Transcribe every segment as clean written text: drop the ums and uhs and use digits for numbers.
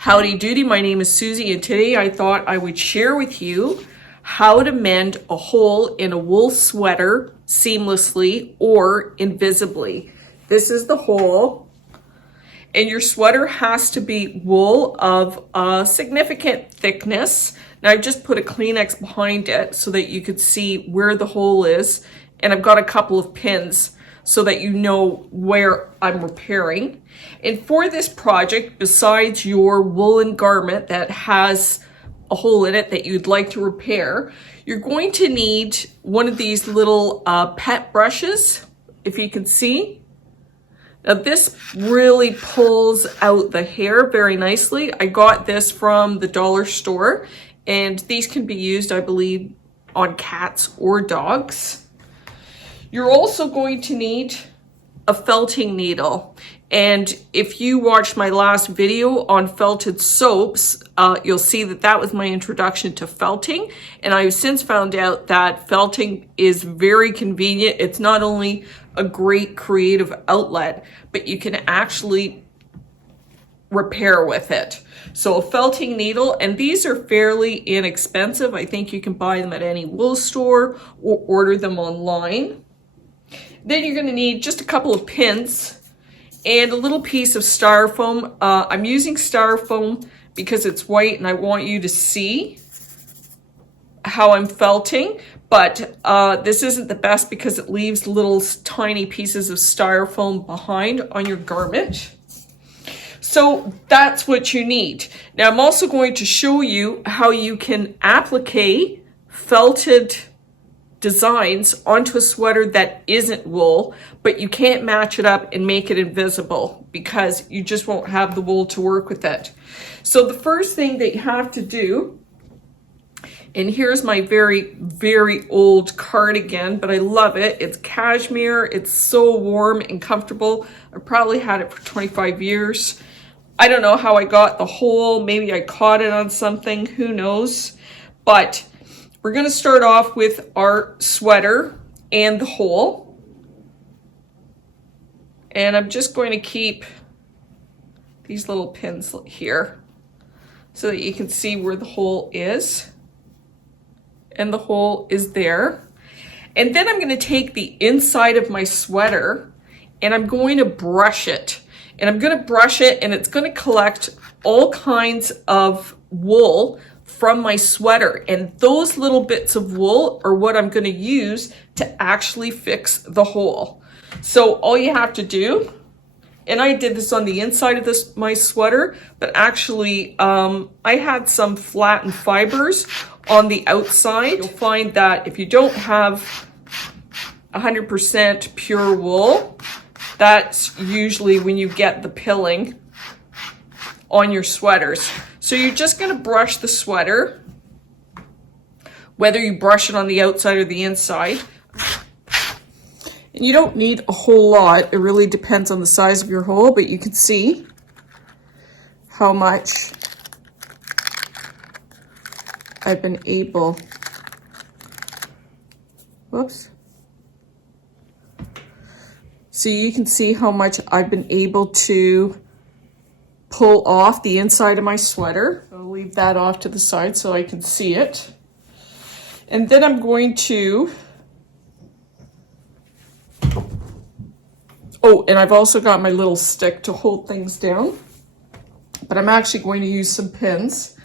Howdy doody, my name is Susie, and today I thought I would share with you how to mend a hole in a wool sweater seamlessly or invisibly. This is the hole, and your sweater has to be wool of a significant thickness. Now I've just put a Kleenex behind it so that you could see where the hole is, and I've got a couple of pins so that you know where I'm repairing. And for this project, besides your woolen garment that has a hole in it that you'd like to repair, you're going to need one of these little pet brushes, if you can see. Now this really pulls out the hair very nicely. I got this from the dollar store, and these can be used, I believe, on cats or dogs. You're also going to need a felting needle. And if you watched my last video on felted soaps, you'll see that that was my introduction to felting. And I've since found out that felting is very convenient. It's not only a great creative outlet, but you can actually repair with it. So a felting needle, and these are fairly inexpensive. I think you can buy them at any wool store or order them online. Then you're going to need just a couple of pins and a little piece of styrofoam. I'm using styrofoam because it's white and I want you to see how I'm felting, but this isn't the best because it leaves little tiny pieces of styrofoam behind on your garment. So that's what you need. Now I'm also going to show you how you can applique felted designs onto a sweater that isn't wool, but you can't match it up and make it invisible because you just won't have the wool to work with it. So the first thing that you have to do, and here's my very, very old cardigan, but I love it. It's cashmere. It's so warm and comfortable. I probably had it for 25 years. I don't know how I got the hole. Maybe I caught it on something. Who knows? But we're going to start off with our sweater and the hole. And I'm just going to keep these little pins here so that you can see where the hole is. And the hole is there. And then I'm going to take the inside of my sweater and I'm going to brush it. And I'm going to brush it, and it's going to collect all kinds of wool from my sweater. And those little bits of wool are what I'm going to use to actually fix the hole. So all you have to do, and I did this on the inside of my sweater, but actually I had some flattened fibers on the outside. You'll find that if you don't have 100% pure wool, that's usually when you get the pilling on your sweaters. So you're just going to brush the sweater, whether you brush it on the outside or the inside. And you don't need a whole lot. It really depends on the size of your hole, but you can see how much I've been able, whoops. So you can see how much I've been able to pull off the inside of my sweater. I'll leave that off to the side so I can see it. And then I'm going to, oh, and I've also got my little stick to hold things down, but I'm actually going to use some pins.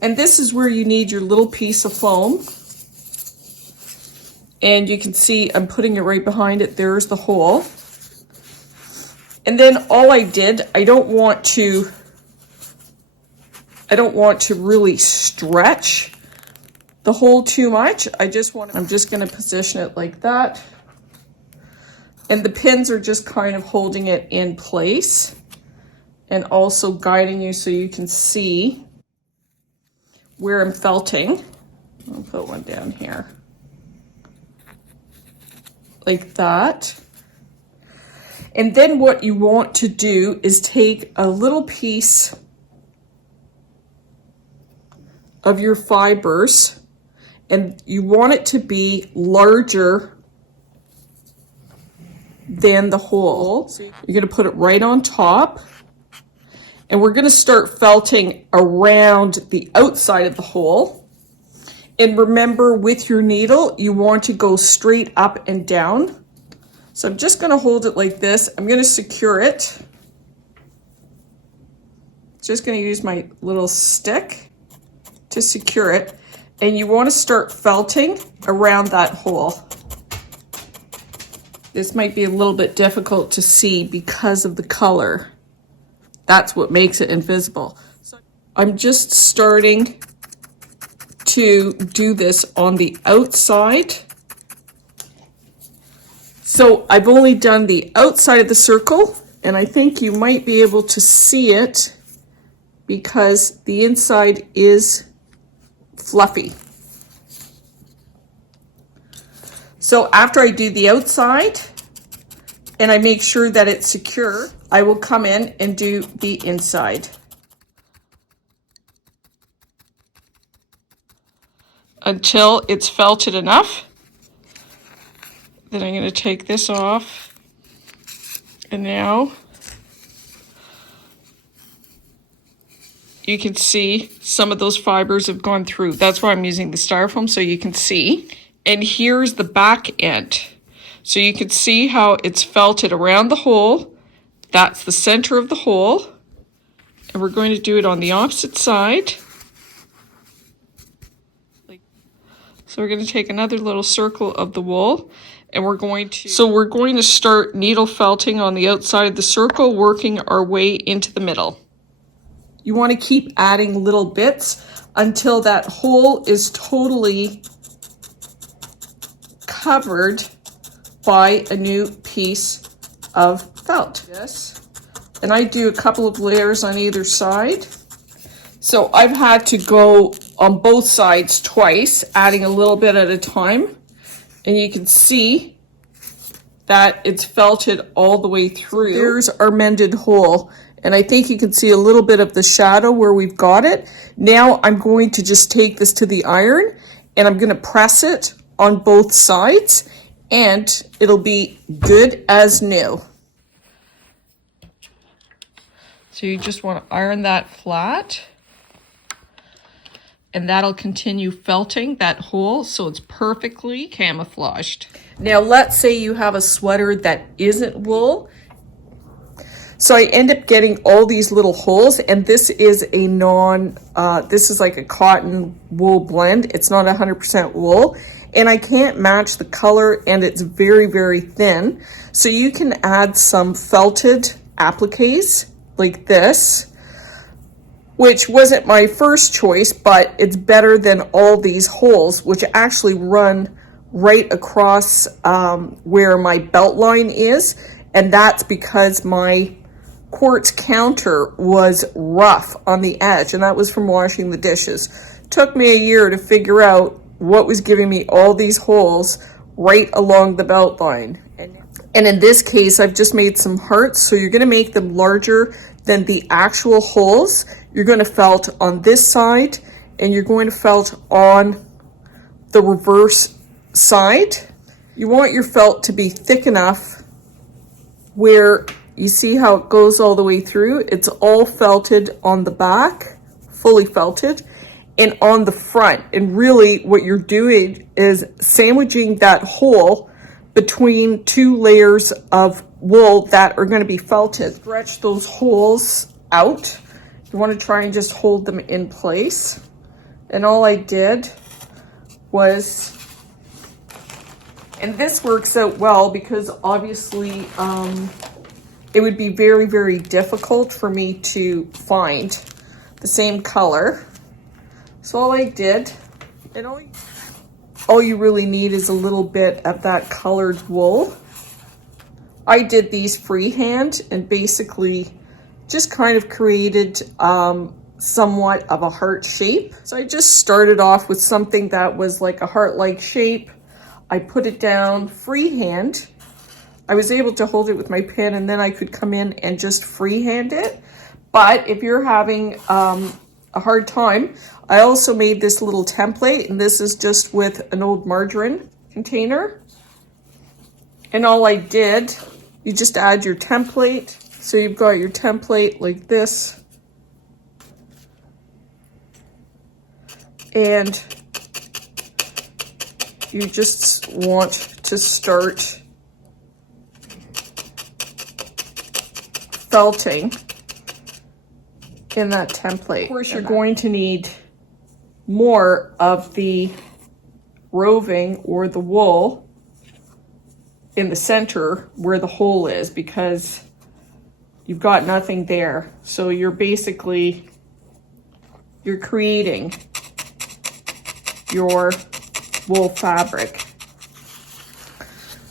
And this is where you need your little piece of foam. And you can see I'm putting it right behind it. There's the hole. And then all I did, I don't want to really stretch the hole too much. I'm just going to position it like that. And the pins are just kind of holding it in place and also guiding you so you can see where I'm felting. I'll put one down here. Like that. And then what you want to do is take a little piece of your fibers, and you want it to be larger than the hole. So you're going to put it right on top, And we're going to start felting around the outside of the hole. And remember, with your needle, you want to go straight up and down. So I'm just going to hold it like this. I'm going to secure it. Just going to use my little stick to secure it. And you want to start felting around that hole. This might be a little bit difficult to see because of the color. That's what makes it invisible. So I'm just starting to do this on the outside. So I've only done the outside of the circle, and I think you might be able to see it because the inside is fluffy. So after I do the outside and I make sure that it's secure, I will come in and do the inside. Until it's felted enough. Then I'm going to take this off. And now you can see some of those fibers have gone through. That's why I'm using the styrofoam, so you can see. And here's the back end. So you can see how it's felted around the hole. That's the center of the hole. And we're going to do it on the opposite side. So we're going to take another little circle of the wool, and we're going to start needle felting on the outside of the circle, working our way into the middle. You want to keep adding little bits until that hole is totally covered by a new piece of felt. Yes. And I do a couple of layers on either side. So I've had to go on both sides twice, adding a little bit at a time. And you can see that it's felted all the way through. There's our mended hole. And I think you can see a little bit of the shadow where we've got it. Now I'm going to just take this to the iron and I'm going to press it on both sides and it'll be good as new. So you just want to iron that flat. And that'll continue felting that hole so it's perfectly camouflaged. Now let's say you have a sweater that isn't wool. So I end up getting all these little holes, and this is a this is like a cotton wool blend. It's not 100% wool, and I can't match the color, and it's very, very thin. So you can add some felted appliques like this, which wasn't my first choice, but it's better than all these holes, which actually run right across where my belt line is. And that's because my quartz counter was rough on the edge, and that was from washing the dishes. Took me a year to figure out what was giving me all these holes right along the belt line. And in this case, I've just made some hearts, so you're going to make them larger than the actual holes. You're going to felt on this side, and you're going to felt on the reverse side. You want your felt to be thick enough where you see how it goes all the way through. It's all felted on the back, fully felted, and on the front. And really what you're doing is sandwiching that hole between two layers of wool that are going to be felted. Stretch those holes out. You want to try and just hold them in place. And all I did was, and this works out well because obviously it would be very, very difficult for me to find the same color. So all I did, and all you really need is a little bit of that colored wool. I did these freehand and basically just kind of created somewhat of a heart shape. So I just started off with something that was like a heart-like shape. I put it down freehand. I was able to hold it with my pen, and then I could come in and just freehand it. But if you're having a hard time, I also made this little template, and this is just with an old margarine container. And all I did, you just add your template. So you've got your template like this, And you just want to start felting in that template. Of course, you're going to need more of the roving or the wool in the center where the hole is, because you've got nothing there. So you're creating your wool fabric.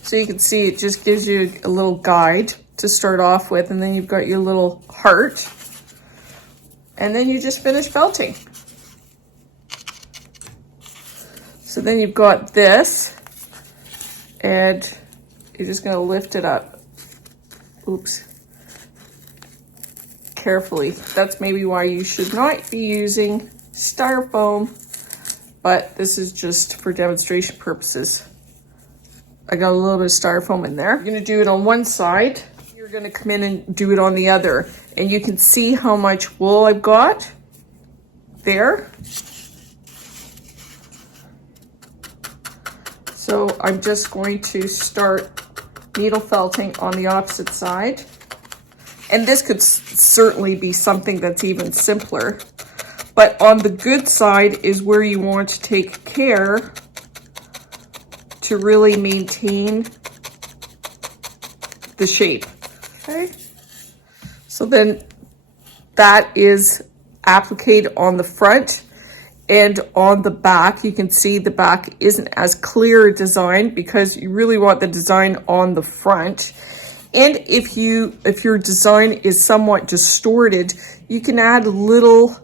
So you can see it just gives you a little guide to start off with, and then you've got your little heart, and then you just finish felting. So then you've got this, and you're just gonna lift it up. Oops. Carefully. That's maybe why you should not be using styrofoam, but this is just for demonstration purposes. I got a little bit of styrofoam in there. You're gonna do it on one side. You're gonna come in and do it on the other. And you can see how much wool I've got there. So I'm just going to start needle felting on the opposite side. And this could certainly be something that's even simpler. But on the good side is where you want to take care to really maintain the shape. Okay. So then that is appliqued on the front. And on the back, you can see the back isn't as clear a design because you really want the design on the front. And if your design is somewhat distorted, you can add little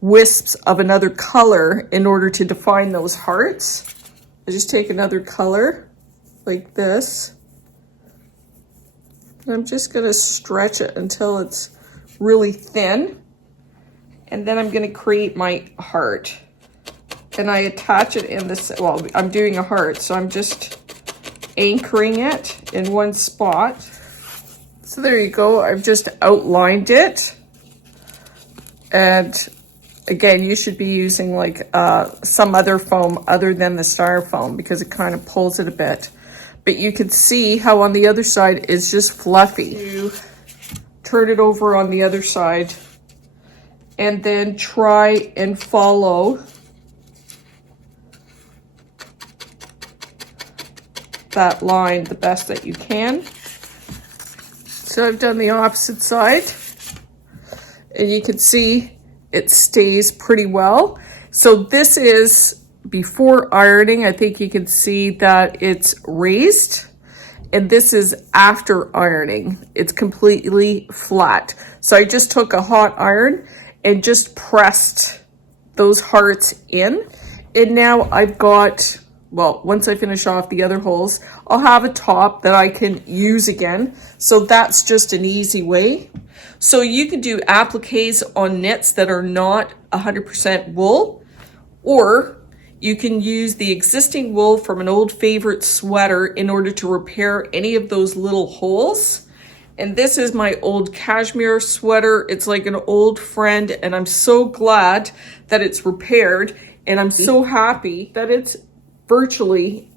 wisps of another color in order to define those hearts. I just take another color like this. And I'm just gonna stretch it until it's really thin. And then I'm gonna create my heart. And I attach it in this, well, I'm doing a heart, so I'm just anchoring it in one spot. So there you go, I've just outlined it. And again, you should be using like some other foam other than the styrofoam because it kind of pulls it a bit. But you can see how on the other side it's just fluffy. You turn it over on the other side and then try and follow that line the best that you can. So I've done the opposite side, and you can see it stays pretty well. So this is before ironing. I think you can see that it's raised, and this is after ironing. It's completely flat. So I just took a hot iron and just pressed those hearts in, and now I've got, well, once I finish off the other holes, I'll have a top that I can use again. So that's just an easy way. So you can do appliques on knits that are not 100% wool, or you can use the existing wool from an old favorite sweater in order to repair any of those little holes. And this is my old cashmere sweater. It's like an old friend, and I'm so glad that it's repaired, and I'm so happy that it's virtually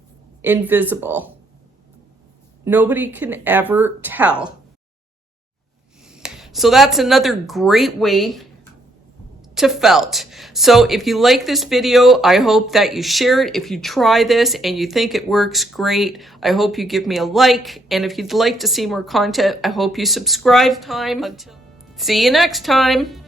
invisible. Nobody can ever tell. So that's another great way to felt. So if you like this video, I hope that you share it. If you try this and you think it works, great. I hope you give me a like. And if you'd like to see more content, I hope you subscribe. See you next time.